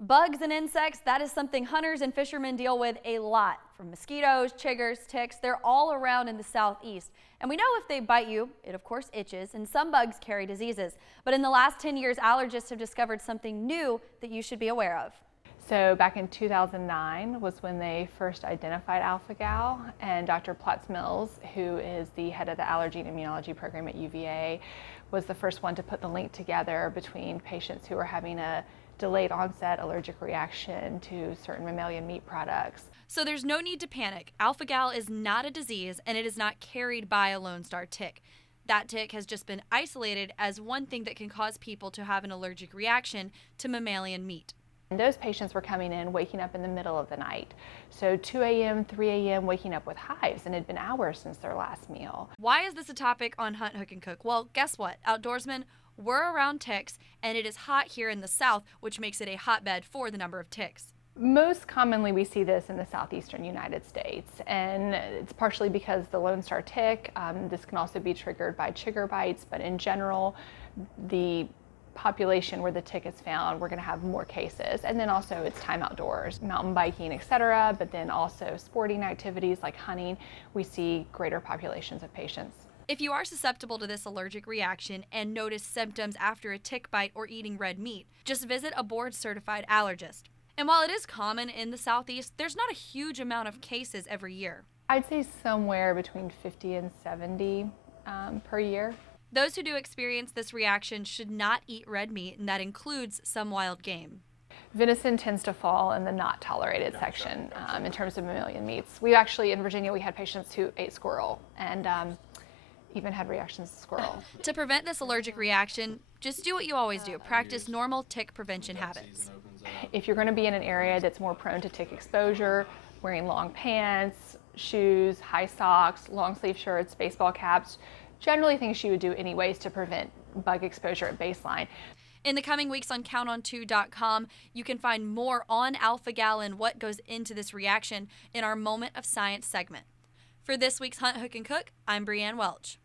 Bugs and insects, that is something hunters and fishermen deal with a lot. From mosquitoes, chiggers, ticks, they're all around in the southeast. And we know if they bite you, it of course itches, and some bugs carry diseases. But in the last 10 years, allergists have discovered something new that you should be aware of. So back in 2009 was when they first identified alpha-gal, and Dr. Platts-Mills, who is the head of the Allergy and Immunology program at UVA, was the first one to put the link together between patients who were having a delayed onset allergic reaction to certain mammalian meat products. So there's no need to panic. Alpha-gal is not a disease, and it is not carried by a Lone Star tick. That tick has just been isolated as one thing that can cause people to have an allergic reaction to mammalian meat. And those patients were coming in waking up in the middle of the night. So 2 a.m., 3 a.m. waking up with hives, and it had been hours since their last meal. Why is this a topic on Hunt, Hook, and Cook? Well, guess what? Outdoorsmen, we're around ticks, and it is hot here in the south, which makes it a hotbed for the number of ticks. Most commonly we see this in the southeastern United States, and it's partially because the Lone Star tick. This can also be triggered by chigger bites, but in general, the population where the tick is found, we're going to have more cases. And then also it's time outdoors, mountain biking, etc., but then also sporting activities like hunting, we see greater populations of patients. If you are susceptible to this allergic reaction and notice symptoms after a tick bite or eating red meat, just visit a board-certified allergist. And while it is common in the southeast, there's not a huge amount of cases every year. I'd say somewhere between 50 and 70 per year. Those who do experience this reaction should not eat red meat, and that includes some wild game. Venison tends to fall in the not tolerated section in terms of mammalian meats. We actually, in Virginia, we had patients who ate squirrel and even had reactions to squirrel. To prevent this allergic reaction, just do what you always do. Practice normal tick prevention habits. If you're going to be in an area that's more prone to tick exposure, wearing long pants, shoes, high socks, long sleeve shirts, baseball caps, generally things you would do anyways to prevent bug exposure at baseline. In the coming weeks on CountOn2.com, you can find more on alpha-gal and what goes into this reaction in our Moment of Science segment. For this week's Hunt, Hook, and Cook, I'm Brianne Welch.